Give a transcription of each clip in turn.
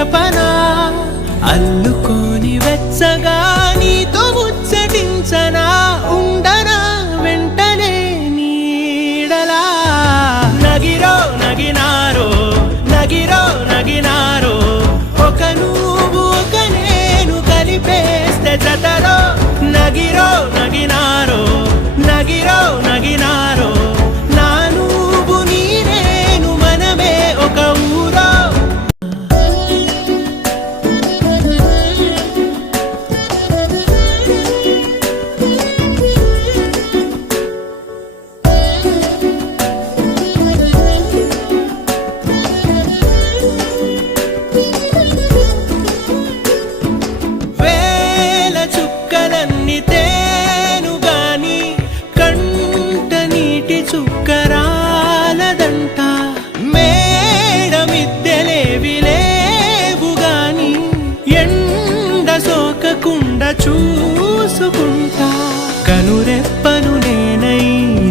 చెప్పనా అల్లుకోని వెచ్చగా నీతో ముచ్చటించనా ఉండనా వెంటనే నీడలా నగిరో నగినారో నగిరో నగినారో ఒక నువ్వు ఒక నేను కలిపేస్తే జతలో నగిరో నగినారో నగిరో నగినారో నా నువ్వు నీ నేను మనమే ఒక ఊరో వేల చుక్కలన్నీ తేను గాని కంట నీటి చుక్కరాలదంట మేడ మిద్దెలేవి లేవు గాని ఎండ సోకకుండా చూసుకుంటా కనురెప్పను నేనై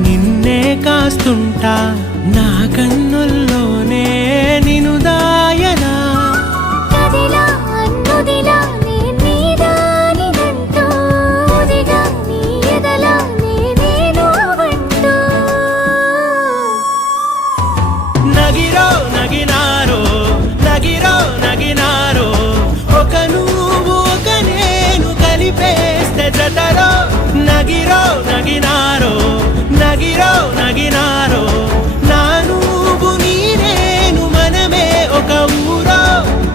నిన్నే కాస్తుంటా నా కన్నుల్లోనే నిను దాయనా కదిలా అన్నుదిలా నేనీదానిదంటూ ఉదిగా నీ ఎదలా నేనేను వంటూ నగిరో నగినారో నగిరో నగినారో ఒక నువ్వు ఒక నేను కలిపేస్తే జతలో నగిరో నగినారో నగిరో నగినారో నా నువ్వు నీ నేను మనమే ఒక ఊరో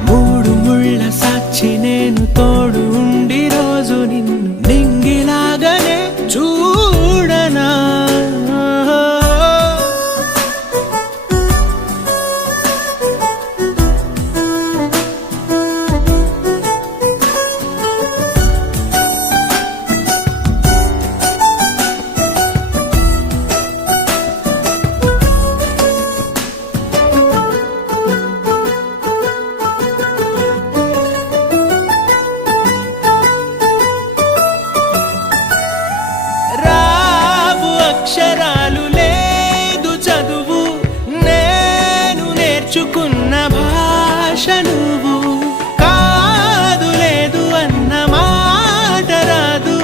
మూడు ముళ్ళ సాక్షి నేను తోడు ఉండి రోజు నిన్ను నింగిలాగానే చూడనా రావు అక్షరాలు లేదు చదువు నేను నేర్చుకున్న భాష నువ్వు కాదు లేదు అన్న మాట రాదు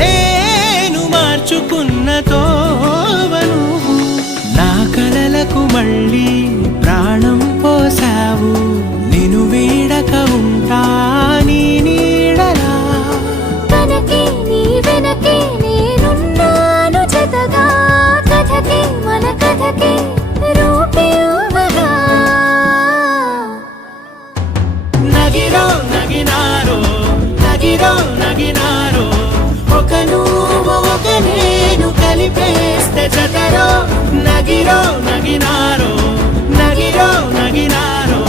నేను మార్చుకున్న తోవ నువ్వు నా కలలకు మళ్ళీ ప్రాణం పోసావు నిన్ను వీడక ఉంటా నీ నీడలా కనకే నీ వెనకే నేనున్నాను జతగా కథకే మన కథకే రూపేవగా నగిరో నగినారో నగిరో నగినారో ఒక నువ్వు ఒక నేను కలిపేస్తే జతలో నగిరో నగినారో నగిరో నగినారో